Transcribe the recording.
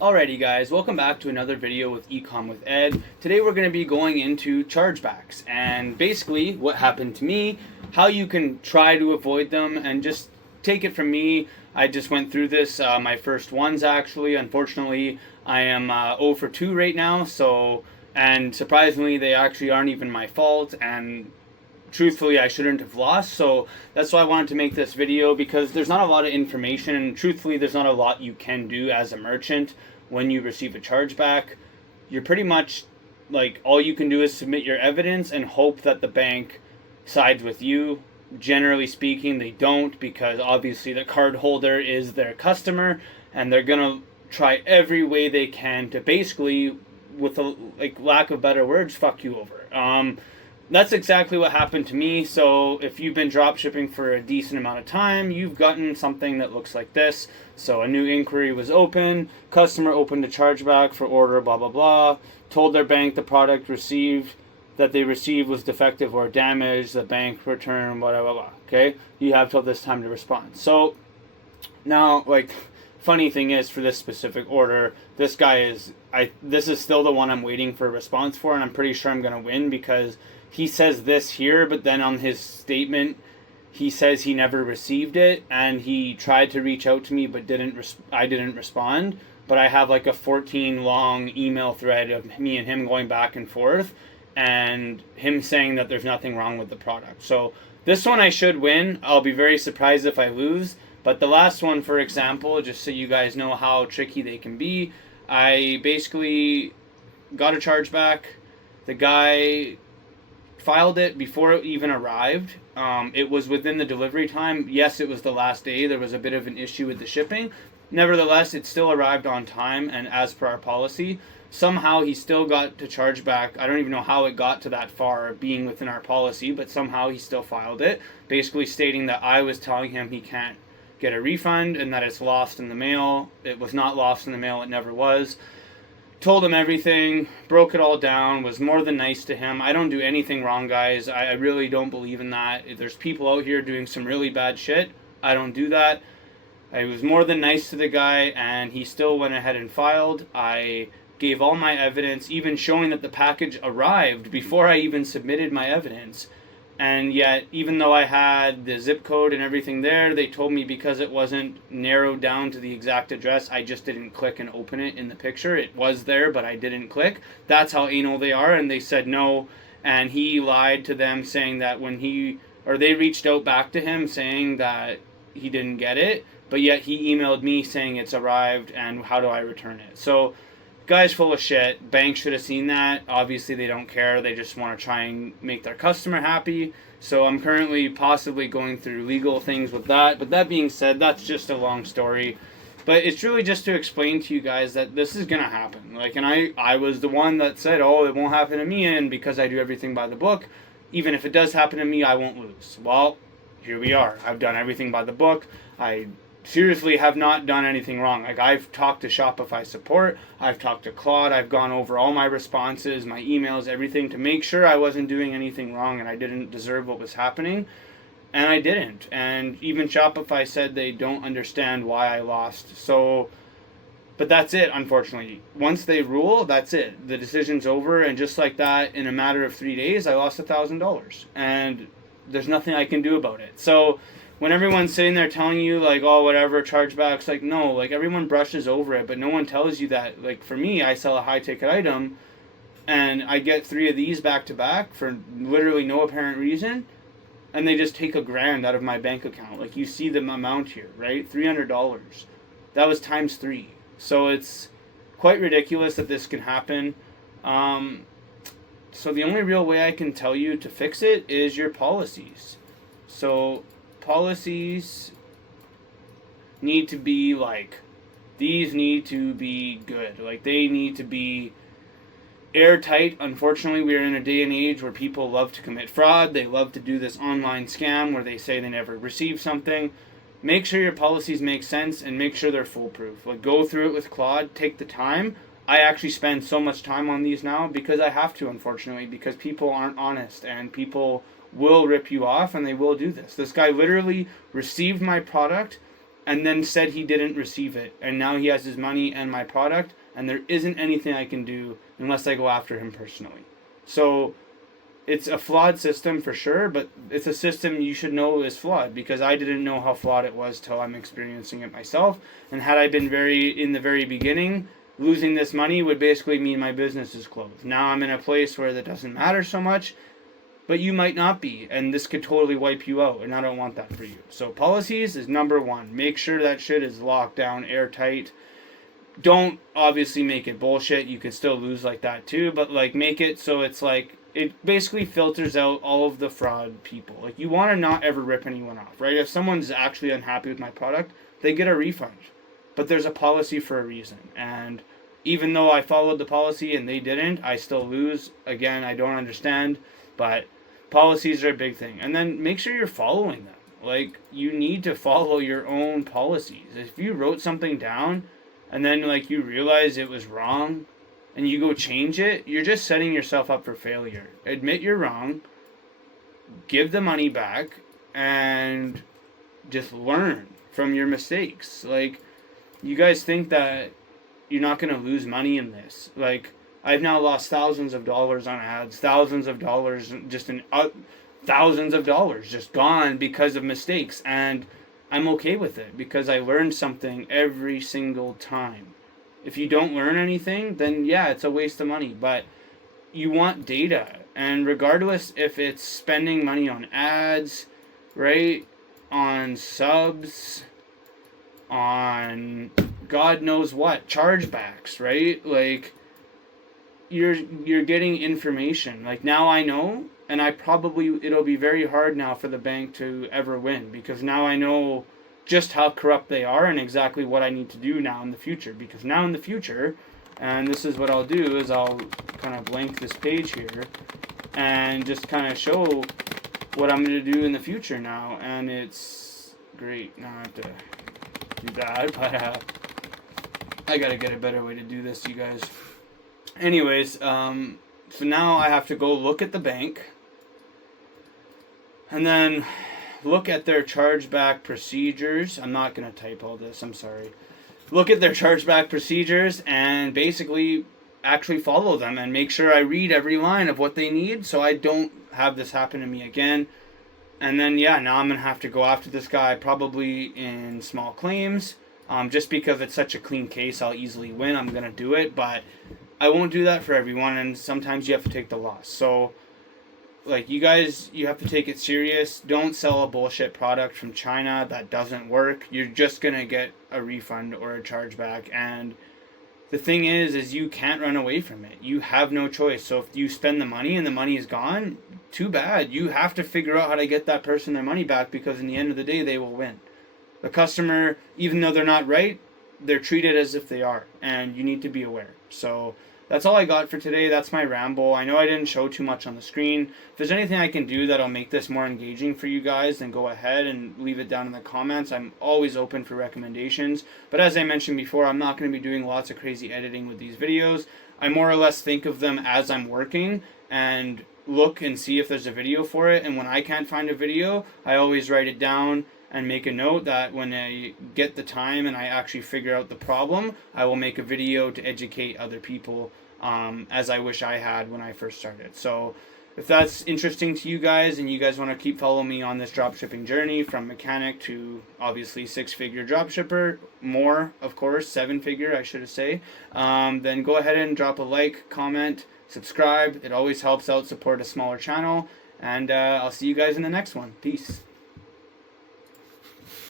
Alrighty guys, welcome back to another video with Ecom with Ed. Today we're going to be going into chargebacks and basically what happened to me, how you can try to avoid them, and just take it from me. I just went through this, my first ones actually. Unfortunately, I am 0 for 2 right now, and surprisingly they actually aren't even my fault, and truthfully I shouldn't have lost. So that's why I wanted to make this video, because there's not a lot of information, and truthfully there's not a lot you can do as a merchant when you receive a chargeback. You're pretty much like, all you can do is submit your evidence and hope that the bank sides with you. Generally speaking, they don't, because obviously the card holder is their customer and they're gonna try every way they can to basically, with a lack of better words, fuck you over. That's exactly what happened to me. So if you've been drop shipping for a decent amount of time, you've gotten something that looks like this. So a new inquiry was open, customer opened a chargeback for order blah blah blah, told their bank the product that they received was defective or damaged, the bank returned blah blah blah. Okay, you have till this time to respond. So now, funny thing is, for this specific order, this is still the one I'm waiting for a response for, and I'm pretty sure I'm gonna win, because he says this here, but then on his statement he says he never received it, and he tried to reach out to me but I didn't respond. But I have like a 14 long email thread of me and him going back and forth, and him saying that there's nothing wrong with the product. So this one I should win. I'll be very surprised if I lose. But the last one, for example, just so you guys know how tricky they can be, I basically got a chargeback. The guy filed it before it even arrived. It was within the delivery time. Yes, it was the last day. There was a bit of an issue with the shipping. Nevertheless, it still arrived on time and as per our policy. Somehow he still got to chargeback. I don't even know how it got to that far, being within our policy, but somehow he still filed it, basically stating that I was telling him he can't get a refund and that it's lost in the mail. It was not lost in the mail. It never was. Told him everything, broke it all down, was more than nice to him. I don't do anything wrong, guys. I really don't believe in that. If there's people out here doing some really bad shit, I don't do that. I was more than nice to the guy, and he still went ahead and filed. I gave all my evidence, even showing that the package arrived before I even submitted my evidence. And yet, even though I had the zip code and everything there, they told me because it wasn't narrowed down to the exact address, I just didn't click and open it in the picture. It was there, but I didn't click. That's how anal they are, and they said no. And he lied to them, saying that they reached out back to him saying that he didn't get it, but yet he emailed me saying it's arrived and how do I return it. So guy's full of shit. Banks should have seen that. Obviously they don't care. They just want to try and make their customer happy. So I'm currently possibly going through legal things with that. But that being said, that's just a long story. But it's really just to explain to you guys that this is going to happen. And I was the one that said, oh, it won't happen to me, and because I do everything by the book, even if it does happen to me, I won't lose. Well, here we are. I've done everything by the book. I seriously have not done anything wrong. I've talked to Shopify support, I've talked to Claude, I've gone over all my responses, my emails, everything, to make sure I wasn't doing anything wrong and I didn't deserve what was happening. And I didn't. And even Shopify said they don't understand why I lost. So, but that's it, unfortunately. Once they rule, that's it. The decision's over, and just like that, in a matter of 3 days, I lost $1,000. And there's nothing I can do about it. So when everyone's sitting there telling you, oh, whatever, chargebacks, no, everyone brushes over it, but no one tells you that, for me, I sell a high-ticket item, and I get 3 of these back-to-back for literally no apparent reason, and they just take $1,000 out of my bank account. You see the amount here, right? $300. That was times 3. So it's quite ridiculous that this can happen. So the only real way I can tell you to fix it is your policies. So policies need to be these need to be good. They need to be airtight. Unfortunately, we are in a day and age where people love to commit fraud. They love to do this online scam where they say they never received something. Make sure your policies make sense and make sure they're foolproof. Go through it with Claude. Take the time. I actually spend so much time on these now because I have to, unfortunately, because people aren't honest and people will rip you off, and they will do this. This guy literally received my product and then said he didn't receive it, and now he has his money and my product, and there isn't anything I can do unless I go after him personally. So it's a flawed system for sure, but it's a system you should know is flawed, because I didn't know how flawed it was till I'm experiencing it myself. And had I been in the very beginning, losing this money would basically mean my business is closed. Now I'm in a place where that doesn't matter so much, but you might not be, and this could totally wipe you out, and I don't want that for you. So policies is number one. Make sure that shit is locked down, airtight. Don't obviously make it bullshit. You can still lose like that too, but like make it so it's like, it basically filters out all of the fraud people. Like, you want to not ever rip anyone off, right? If someone's actually unhappy with my product, they get a refund. But there's a policy for a reason. And even though I followed the policy and they didn't, I still lose. Again, I don't understand, but policies are a big thing. And then make sure you're following them. Like, you need to follow your own policies. If you wrote something down and then like you realize it was wrong and you go change it, you're just setting yourself up for failure. Admit you're wrong, give the money back, and just learn from your mistakes. Like, you guys think that you're not going to lose money in this. Like, I've now lost thousands of dollars on ads, thousands of dollars just gone because of mistakes, and I'm okay with it because I learned something every single time. If you don't learn anything, then yeah, it's a waste of money, but you want data. And regardless if it's spending money on ads, right, on subs, on God knows what, chargebacks, right? Like, you're getting information. Like, now I know, and it'll be very hard now for the bank to ever win, because now I know just how corrupt they are and exactly what I need to do now in the future. Because now in the future, and this is what I'll do, is I'll kind of blank this page here and just kind of show what I'm going to do in the future now. And it's great. Now I have to do that, but I got to get a better way to do this, you guys. Anyways, so now I have to go look at the bank and then look at their chargeback procedures. I'm not going to type all this, I'm sorry. Look at their chargeback procedures and basically actually follow them and make sure I read every line of what they need so I don't have this happen to me again. And then, yeah, now I'm going to have to go after this guy probably in small claims. Just because it's such a clean case, I'll easily win. I'm going to do it, but I won't do that for everyone, and sometimes you have to take the loss. So, like, you guys, you have to take it serious. Don't sell a bullshit product from China that doesn't work. You're just going to get a refund or a chargeback. And the thing is you can't run away from it. You have no choice. So if you spend the money and the money is gone, too bad. You have to figure out how to get that person their money back, because in the end of the day, they will win. The customer, even though they're not right, they're treated as if they are. And you need to be aware. So that's all I got for today. That's my ramble. I know I didn't show too much on the screen. If there's anything I can do that'll make this more engaging for you guys, then go ahead and leave it down in the comments. I'm always open for recommendations. But as I mentioned before, I'm not going to be doing lots of crazy editing with these videos. I more or less think of them as I'm working and look and see if there's a video for it. And when I can't find a video, I always write it down and make a note that when I get the time and I actually figure out the problem, I will make a video to educate other people, as I wish I had when I first started. So if that's interesting to you guys and you guys want to keep following me on this dropshipping journey from mechanic to obviously 6-figure dropshipper, more, of course, 7-figure, I should say, then go ahead and drop a like, comment, subscribe. It always helps out support a smaller channel. And I'll see you guys in the next one. Peace.